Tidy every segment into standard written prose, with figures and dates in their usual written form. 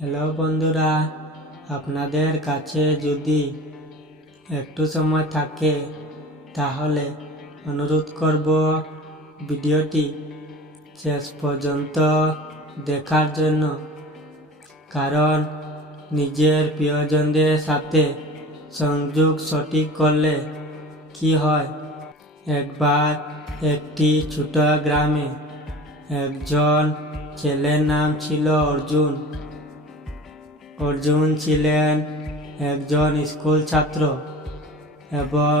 Hello বন্ধুরা, আপনাদের কাছে যদি একটু সময় থাকে তাহলে অনুরোধ করব ভিডিওটি শেষ পর্যন্ত দেখার জন্য। কারণ নিজের প্রিয়জনদের সাথে সংযোগ সঠিক করলে কি হয়। একবার একটি ছোট গ্রামে একজন ছেলের নাম ছিল অর্জুন। অর্জুন ছিলেন একজন স্কুল ছাত্র এবং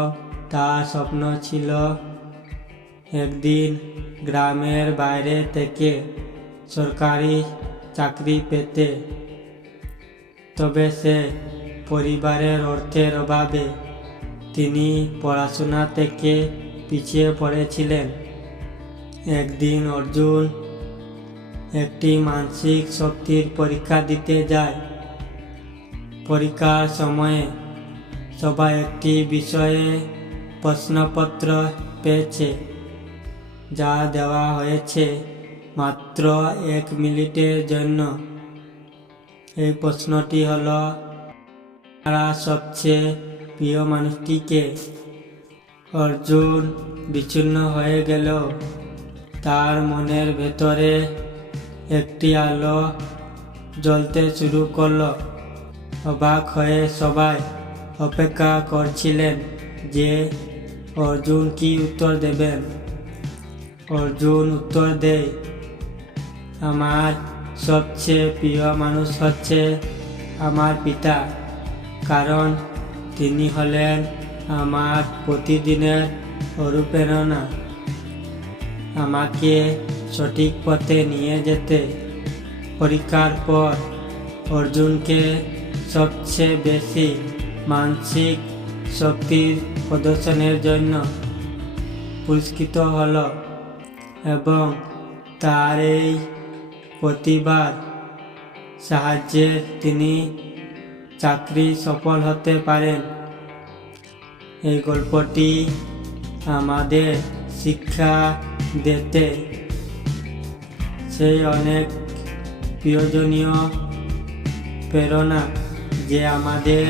তার স্বপ্ন ছিল একদিন গ্রামের বাইরে থেকে সরকারি চাকরি পেতে। তবে সে পরিবারের অর্থের অভাবে তিনি পড়াশোনা থেকে পিছিয়ে পড়েছিলেন। একদিন অর্জুন একটি মানসিক শক্তির পরীক্ষা দিতে যায়। পরীক্ষার সময়ে সবাই একটি বিষয়ে প্রশ্নপত্র পেয়েছে, যা দেওয়া হয়েছে মাত্র 1 মিনিটের জন্য। এই প্রশ্নটি হলো, আপনার সবচেয়ে প্রিয় মানুষটিকে? অর্জুন বিচ্ছিন্ন হয়ে গেল। তার মনের ভেতরে একটি আলো জ্বলতে শুরু করলো। অবাক হয়ে সবাই অপেক্ষা করছিলেন যে অর্জুন কি উত্তর দেবেন। অর্জুন উত্তর দেয়, আমার সবচেয়ে প্রিয় মানুষ হচ্ছে আমার পিতা, কারণ তিনি হলেন আমার প্রতিদিনের অনুপ্রেরণা, আমাকে সঠিক পথে নিয়ে যেতে। পরীক্ষার পর অর্জুনকে সবচেয়ে বেশি মানসিক শক্তির প্রদর্শনের জন্য পুরস্কৃত হল এবং তার এই প্রতিভার সাহায্যে তিনি চাকরি সফল হতে পারেন। এই গল্পটি আমাদের শিক্ষা দিতে সেই অনেক প্রয়োজনীয় প্রেরণা যে আমাদের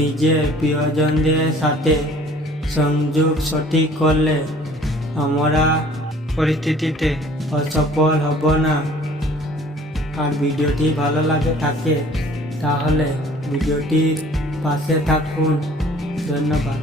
নিজের প্রিয়জনদের সাথে সংযোগ সঠিক করলে আমরা পরিস্থিতিতে অসফল হব না। আর ভিডিওটি ভালো লাগে থাকে তাহলে ভিডিওটির পাশে থাকুন। ধন্যবাদ।